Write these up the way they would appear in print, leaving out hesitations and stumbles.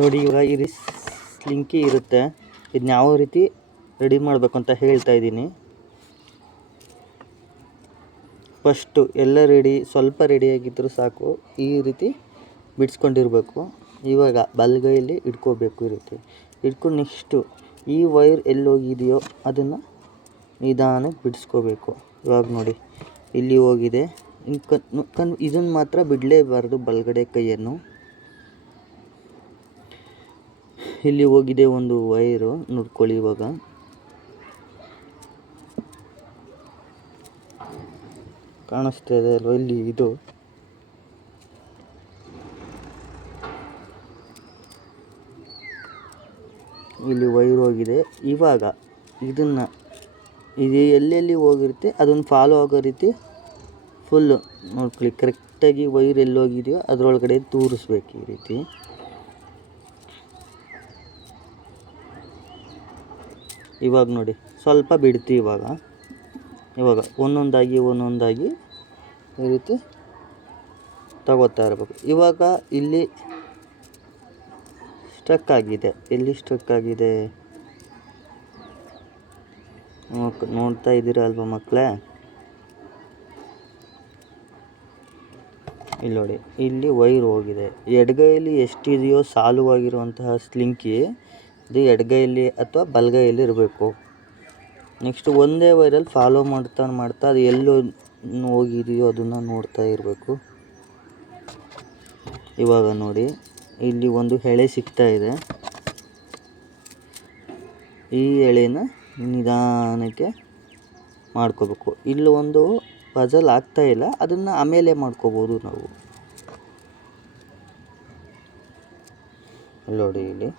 ನೋಡಿ, ಇವಾಗ ಈ ಸ್ಲಿಂಕಿ ಇರುತ್ತೆ. ಇದನ್ನ ಯಾವ ರೀತಿ ರೆಡಿ ಮಾಡಬೇಕು ಅಂತ ಹೇಳ್ತಾ ಇದ್ದೀನಿ. ಫಸ್ಟು ಎಲ್ಲ ಸ್ವಲ್ಪ ರೆಡಿಯಾಗಿದ್ದರೂ ಸಾಕು. ಈ ರೀತಿ ಬಿಡಿಸ್ಕೊಂಡಿರ್ಬೇಕು. ಇವಾಗ ಬಲಗೈಯಲ್ಲಿ ಇಟ್ಕೋಬೇಕು. ಈ ರೀತಿ ಇಟ್ಕೊಂಡು ನೆಕ್ಸ್ಟು ಈ ವೈರ್ ಎಲ್ಲೋಗಿದೆಯೋ ಅದನ್ನು ನಿಧಾನಕ್ಕೆ ಬಿಡಿಸ್ಕೋಬೇಕು. ಇವಾಗ ನೋಡಿ, ಇಲ್ಲಿ ಹೋಗಿದೆ. ಇದನ್ನು ಮಾತ್ರ ಬಿಡಲೇಬಾರ್ದು, ಬಲಗಡೆ ಕೈಯನ್ನು. ಇಲ್ಲಿ ಹೋಗಿದೆ ಒಂದು ವೈರು, ನೋಡ್ಕೊಳ್ಳಿ. ಇವಾಗ ಕಾಣಿಸ್ತಾ ಇದೆ ಅಲ್ವ, ಇಲ್ಲಿ ಇದು ಇಲ್ಲಿ ವೈರ್ ಹೋಗಿದೆ. ಇವಾಗ ಇದನ್ನು ಇದು ಎಲ್ಲೆಲ್ಲಿ ಹೋಗಿರುತ್ತೆ ಅದನ್ನು ಫಾಲೋ ಆಗೋ ರೀತಿ ಫುಲ್ಲು ನೋಡ್ಕೊಳ್ಳಿ. ಕರೆಕ್ಟಾಗಿ ವೈರ್ ಎಲ್ಲೋಗಿದೆಯೋ ಅದರೊಳಗಡೆ ತೂರಿಸ್ಬೇಕು. ಈ ರೀತಿ ಇವಾಗ ನೋಡಿ, ಸ್ವಲ್ಪ ಬಿಡ್ತೀವಿ. ಇವಾಗ ಒಂದೊಂದಾಗಿ ಈ ರೀತಿ ತಗೋತಾ ಇರಬೇಕು. ಇವಾಗ ಇಲ್ಲಿ ಸ್ಟ್ರಕ್ ಆಗಿದೆ. ಎಲ್ಲಿ ಸ್ಟ್ರಕ್ ಆಗಿದೆ ನೋಡ್ತಾ ಇದ್ದೀರಾ ಅಲ್ವಾ ಮಕ್ಕಳೇ? ಇಲ್ಲಿ ನೋಡಿ, ಇಲ್ಲಿ ವೈರ್ ಹೋಗಿದೆ. ಎಡಗೈಯಲ್ಲಿ ಎಷ್ಟಿದೆಯೋ ಸಾಲುವಾಗಿರುವಂತಹ ಸ್ಲಿಂಕಿ ಇದು ಎಡಗೈಯಲ್ಲಿ ಅಥವಾ ಬಲಗೈಯಲ್ಲಿ ಇರಬೇಕು. ನೆಕ್ಸ್ಟ್ ಒಂದೇ ವೈರಲ್ಲಿ ಫಾಲೋ ಮಾಡ್ತಾ ಅದು ಎಲ್ಲೋ ಹೋಗಿದೆಯೋ ಅದನ್ನು ನೋಡ್ತಾ ಇರಬೇಕು. ಇವಾಗ ನೋಡಿ, ಇಲ್ಲಿ ಒಂದು ಎಳೆ ಸಿಗ್ತಾ ಇದೆ. ಈ ಎಳೆನ ನಿಧಾನಕ್ಕೆ ಮಾಡ್ಕೋಬೇಕು. ಇಲ್ಲಿ ಒಂದು ಪಜಲ್ ಆಗ್ತಾ ಇಲ್ಲ, ಅದನ್ನು ಆಮೇಲೆ ಮಾಡ್ಕೋಬೋದು ನಾವು. ನೋಡಿ, ಇಲ್ಲಿ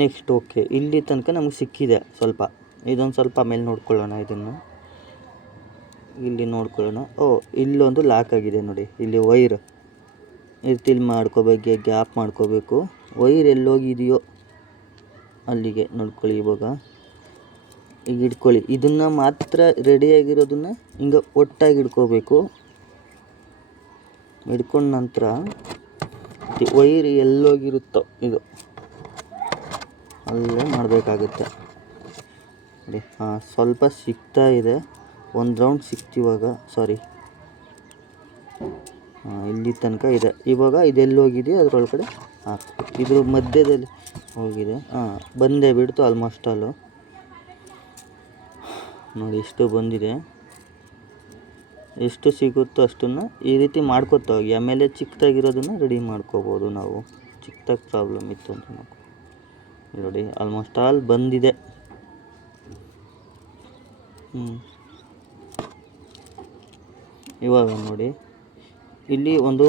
ನೆಕ್ಸ್ಟ್ ಓಕೆ, ಇಲ್ಲಿ ತನಕ ನಮಗೆ ಸಿಕ್ಕಿದೆ. ಇದೊಂದು ಸ್ವಲ್ಪ ಆಮೇಲೆ ನೋಡ್ಕೊಳ್ಳೋಣ. ಇದನ್ನು ಇಲ್ಲಿ ನೋಡ್ಕೊಳ್ಳೋಣ. ಇಲ್ಲೊಂದು ಲಾಕ್ ಆಗಿದೆ ನೋಡಿ. ಇಲ್ಲಿ ವೈರ್ ಇಲ್ಲಿ ಮಾಡ್ಕೋಬೇಕು, ಗ್ಯಾಪ್ ಮಾಡ್ಕೋಬೇಕು. ವೈರ್ ಎಲ್ಲೋಗಿದೆಯೋ ಅಲ್ಲಿಗೆ ನೋಡ್ಕೊಳ್ಳಿ. ಇವಾಗ ಈಗ ಇಟ್ಕೊಳ್ಳಿ. ಇದನ್ನು ಮಾತ್ರ ರೆಡಿಯಾಗಿರೋದನ್ನ ಹಿಂಗೆ ಒಟ್ಟಾಗಿ ಇಟ್ಕೋಬೇಕು. ಹಿಡ್ಕೊಂಡ ನಂತರ ವೈರ್ ಎಲ್ಲೋಗಿರುತ್ತೋ ಇದು ಅಲ್ಲೇ ಮಾಡಬೇಕಾಗುತ್ತೆ ನೋಡಿ. ಸ್ವಲ್ಪ ಸಿಗ್ತಾ ಇದೆ. ಒಂದು ರೌಂಡ್ ಸಿಕ್ತಿವಾಗ. ಇಲ್ಲಿ ತನಕ ಇದೆ. ಇವಾಗ ಇದೆಲ್ಲೋಗಿದೆ ಅದರೊಳಗಡೆ ಹಾಕ್ಬೇಕು. ಇದ್ರ ಮಧ್ಯದಲ್ಲಿ ಹೋಗಿದೆ. ಬಂದೇ ಬಿಡ್ತು ಆಲ್ಮೋಸ್ಟ್ ಆಲು. ನೋಡಿ, ಇಷ್ಟು ಬಂದಿದೆ. ಎಷ್ಟು ಸಿಗುತ್ತೋ ಅಷ್ಟನ್ನು ಈ ರೀತಿ ಮಾಡ್ಕೊತಾ ಹೋಗಿ. ಆಮೇಲೆ ಚಿಕ್ಕದಾಗಿರೋದನ್ನು ರೆಡಿ ಮಾಡ್ಕೋಬೋದು ನಾವು. ಚಿಕ್ಕದಾಗಿ ಪ್ರಾಬ್ಲಮ್ ಇತ್ತು ಅಂತ ನೋಡಿ, ಆಲ್ಮೋಸ್ಟ್ ಆಲ್ ಬಂದಿದೆ. ಇವಾಗ ನೋಡಿ, ಇಲ್ಲಿ ಒಂದು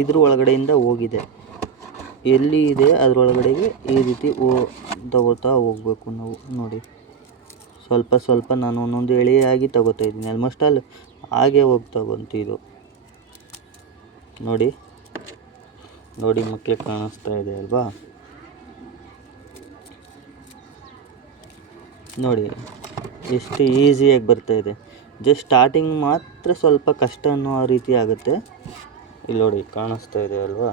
ಇದ್ರ ಒಳಗಡೆಯಿಂದ ಹೋಗಿದೆ. ಎಲ್ಲಿ ಇದೆ ಅದರೊಳಗಡೆಗೆ ಈ ರೀತಿ ತಗೋತಾ ಹೋಗ್ಬೇಕು ನಾವು. ನೋಡಿ, ಸ್ವಲ್ಪ ನಾನು ಒಂದೊಂದು ಎಳೆಯಾಗಿ ತಗೋತಾ ಇದ್ದೀನಿ. ಆಲ್ಮೋಸ್ಟ್ ಆಲ್ ಹಾಗೆ ಹೋಗ್ತಾ ಬಂತು ಇದು. ನೋಡಿ ಮಕ್ಕಳಿಗೆ ಕಾಣಿಸ್ತಾ ಇದೆ ಅಲ್ವಾ? ನೋಡಿ ಎಷ್ಟು ಈಸಿಯಾಗಿ ಬರ್ತಾ ಇದೆ. ಜಸ್ಟ್ ಸ್ಟಾರ್ಟಿಂಗ್ ಮಾತ್ರ ಸ್ವಲ್ಪ ಕಷ್ಟ ಅನ್ನೋ ರೀತಿ ಆಗುತ್ತೆ. ಇಲ್ಲಿ ನೋಡಿ, ಕಾಣಿಸ್ತಾ ಇದೆ ಅಲ್ವಾ?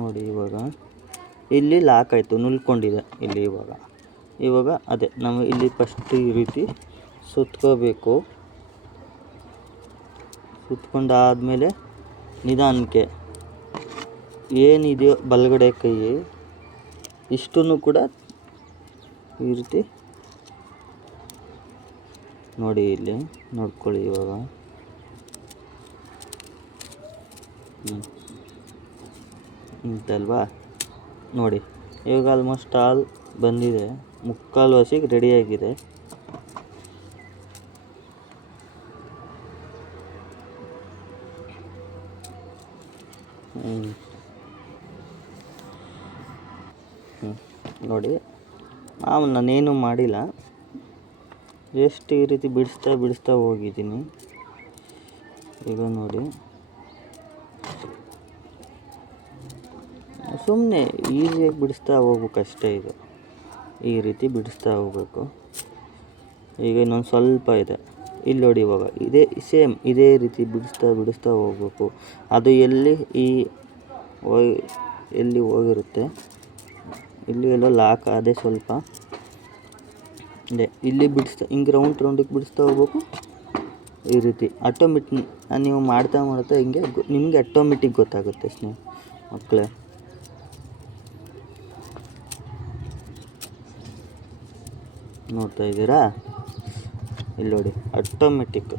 ನೋಡಿ, ಇವಾಗ ಇಲ್ಲಿ ಲಾಕ್ ಆಯಿತು, ನಿಲ್ಕೊಂಡಿದೆ ಇಲ್ಲಿ. ಇವಾಗ ಅದೇ ನಾವು ಇಲ್ಲಿ ಫಸ್ಟ್ ಈ ರೀತಿ ಸುತ್ಕೋಬೇಕು. ಸುತ್ಕೊಂಡಾದಮೇಲೆ ನಿಧಾನಕ್ಕೆ ಏನಿದೆಯೋ ಬಲಗಡೆ ಕೈ ಇಷ್ಟನ್ನು ಕೂಡ ಈ ರೀತಿ ನೋಡಿ, ಇಲ್ಲಿ ನೋಡ್ಕೊಳ್ಳಿ. ಇವಾಗ ಇಂತಲ್ವಾ? ನೋಡಿ, ಇವಾಗ ಆಲ್ಮೋಸ್ಟ್ ಆಲ್ ಬಂದಿದೆ. ಮುಕ್ಕಾಲು ಹಸಿಗೆ ರೆಡಿಯಾಗಿದೆ. ನೋಡಿ, ನಾನೇನು ಮಾಡಿಲ್ಲ. ಜಸ್ಟ್ ಈ ರೀತಿ ಬಿಡಿಸ್ತಾ ಹೋಗಿದ್ದೀನಿ. ಈಗ ನೋಡಿ, ಸುಮ್ಮನೆ ಈಸಿಯಾಗಿ ಬಿಡಿಸ್ತಾ ಹೋಗ್ಬೇಕು ಅಷ್ಟೇ. ಇದು ಈ ರೀತಿ ಬಿಡಿಸ್ತಾ ಹೋಗ್ಬೇಕು. ಈಗ ಇನ್ನೊಂದು ಸ್ವಲ್ಪ ಇದೆ, ಇಲ್ಲಿ ನೋಡಿ. ಇವಾಗ ಇದೇ ಸೇಮ್ ಇದೇ ರೀತಿ ಬಿಡಿಸ್ತಾ ಹೋಗ್ಬೇಕು. ಅದು ಎಲ್ಲಿ ಎಲ್ಲಿ ಹೋಗಿರುತ್ತೆ, ಇಲ್ಲಿ ಎಲ್ಲೋ ಲಾಕ್ ಅದೇ ಸ್ವಲ್ಪ ಇದೆ. ಇಲ್ಲಿ ಹಿಂಗೆ ರೌಂಡಿಗೆ ಬಿಡಿಸ್ತಾ ಹೋಗ್ಬೇಕು. ಈ ರೀತಿ ನೀವು ಮಾಡ್ತಾ ಹಿಂಗೆ ನಿಮಗೆ ಆಟೋಮೆಟಿಕ್ ಗೊತ್ತಾಗುತ್ತೆ ಸ್ನೇಹ ಮಕ್ಕಳೇ. ನೋಡ್ತಾ ಇದ್ದೀರಾ? ಇಲ್ಲಿ ನೋಡಿ, ಆಟೋಮೆಟಿಕ್